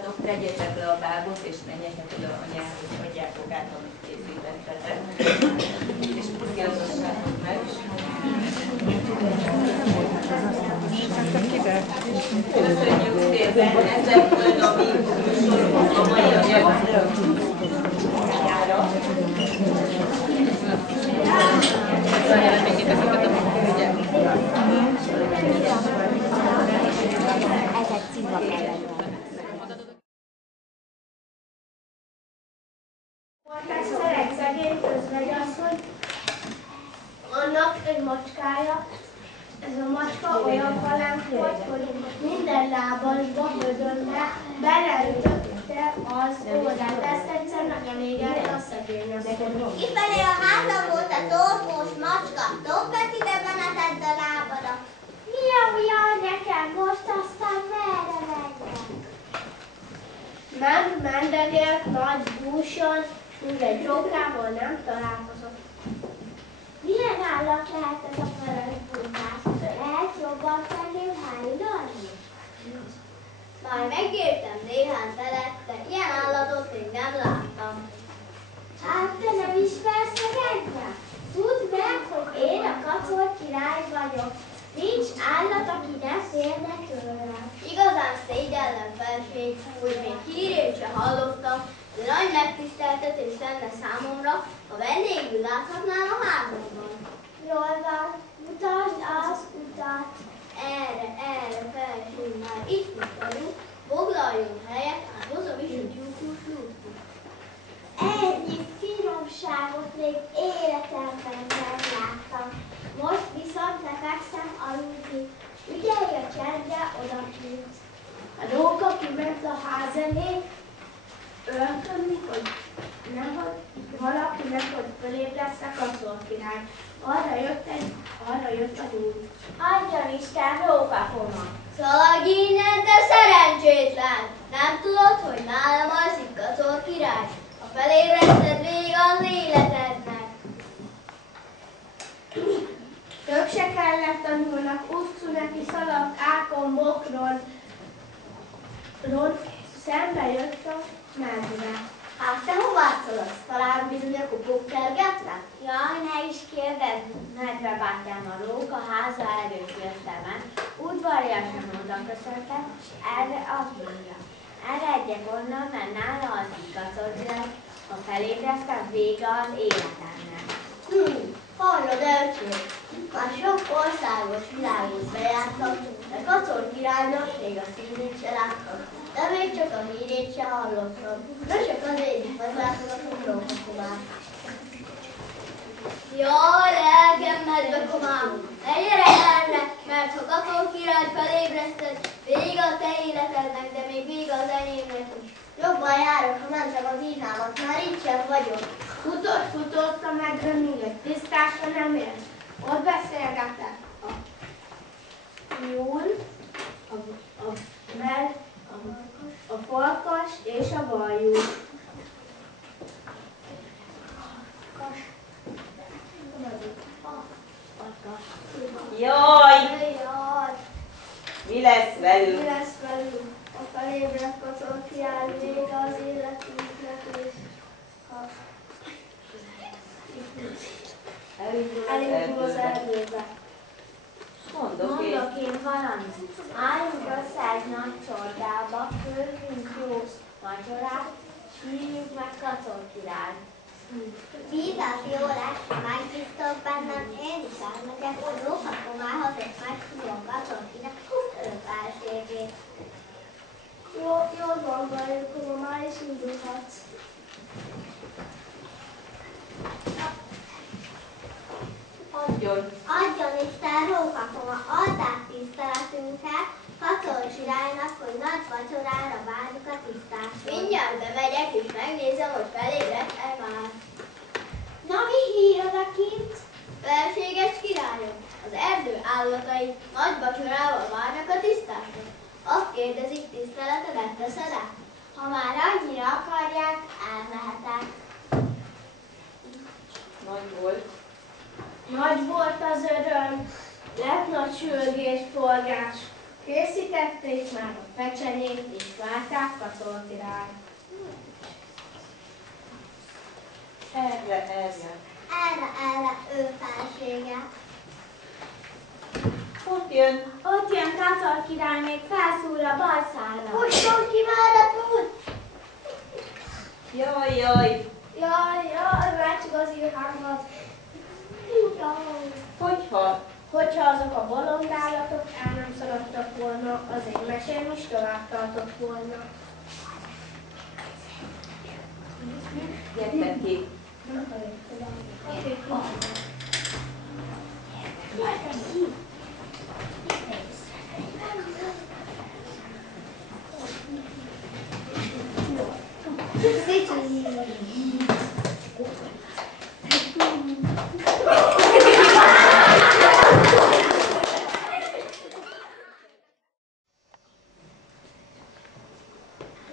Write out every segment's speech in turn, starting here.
Maradjatok, tegyétek le a bábot, és menjetek oda anyához, adjátok át, amit készítettetek. És udvariassátok meg. Köszönjük szépen, ezek volt a mi műsorunk a mai anyagjára. Ezek címba kellett. Egyszer egy szegény özvegyasszony, annak egy macskája. Ez a macska olyan halánk volt, hogy minden lábasba, bödönbe beleütötte az óvodát. Ezt egyszer nagyon égett a szegény asszony. Kifelé a háza volt a torpós macska, dobd ide benetedd a lábadat. Jaj, nekem most aztán merre menjek? Mendegélt nagy búson, míg egy rókával nem találkozott. Milyen állat lehet ez a parancspultás? Lehet jobban felém hányolni? Már megértem néhány telet, de ilyen állatot még nem láttam. Hát te nem ismersz meg engem? Tudd meg, hogy én a kacor király vagyok. Nincs állat, aki ne félne tőlem. Igazán szégyellem felség, hogy még hírét se hallottam, de nagy megtiszteltetés lenne számomra, ha vendégül láthatnám a házamban. Jól van, mutasd az utat. Erre, felség, már itt vagyunk, foglaljon helyet, hát hozom is a tyúkos lúttot. Ennyi finomságot még életemben nem láttam. Most viszont lefekszem aludni. Ügyelj a csendre odakint. A róka kiment a ház elé, öltönni, hogy nehogy valaki nehogy fölébresz a kacor király. Arra jött a húr. Adjon Isten rókakoma! Szaladj innen, te szerencsétlen! Nem tudod, hogy nálam alszik kacor király? Ha felébreszted, vége az életednek. Tök se kellett tanulnak, utcu neki szaladt ákon, bokron. Szembe jött a medve. Hát te hová szaladsz? Talán bizony a kupók kergetnek? Jaj, ne is kérdezz, medve bátyám, a róka háza előtt jöttem el. Udvariasan oda köszöntem, és erre azt mondja. Eredjek onnan, mert nála az igazodják, ha felébresztem, vége az életemnek. Hallod, öcsém, már sok országos világot bejártam, de kacor királynak még a színét se láttam, de még csak a hírét se hallottam. De csak azért is meglátogatom rókakomát. Jaj, lelkem medvekomám, ne gyere erre, mert ha kacor király felébreszted, vége a te életednek, de még vége az enyémnek is. Jobban járok, ha mentem az íznámat, már itt sem vagyok. Futott a medve, míg egy tisztásra nem ért. Ott beszélgetett a nyúl, a farkas és a baljú. Jaj! Jaj, Mi lesz mi velünk? lesz velünk? A felébredt kacor király vége az életünknek, és ha elindul az erdőbe. Mondok én. Mondok én valamit. Álljunk össze egy nagy csordába, főzzünk jó vacsorát, s hívjuk meg kacor királyt. Vízás jó lesz, ha megbíztok bennem, én is elmegyek a rókakomához, és megtudom kacor király felségét. Jól van, baljú, már is indulhatsz. Adjon Isten rókakoma, add át tiszteletünket kacor királynak, hogy nagy vacsorára várjuk a tisztást. Mindjárt bemegyek és megnézem, hogy felébredt-e már. Na, mi hír odakint? Felséges királyom, az erdő állatai nagy vacsorával várnak a tisztásra. Azt kérdezik, tiszteletedet teszed-e? Ha már annyira akarják, elmehetek. Nagy volt. Nagy volt az öröm, lett nagy sürgés, forgás. Készítették már a pecsenyét, és várták Kacol király. Erre. Erre ő felsége. Ott jön. Ott jön Kacol király, még felszúr a bal szára. Fusson ki már a pult! Jaj. Jaj, rácsog az írhámat. Hogyha azok a bolondállatok el nem szaladtak volna, az én mesém is tovább tartott volna. Gyertek ki.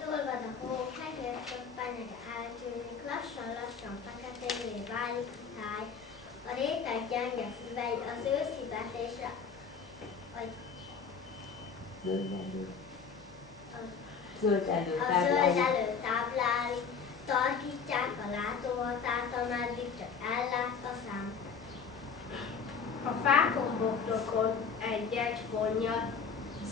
Olvad a hó, hegylőtt penyege eltűnik, lassan feketévé válik a táj. A réteg gyenge füvei az őszi vetésre, vagy Zöld a zöld elő tábláig tarkítják a látóhatát, ameddig csak ellát a szám. A fákon, bokrokon egy-egy fonnyat,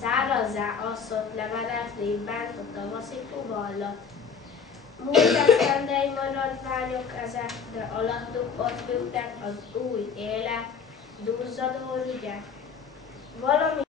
szárazzá asszott levelet rég bánt a tavaszi fuvallat. Múlt esztendei maradványok ezek, de alattuk ott függtek az új élet, duzzadó rügyek. Valami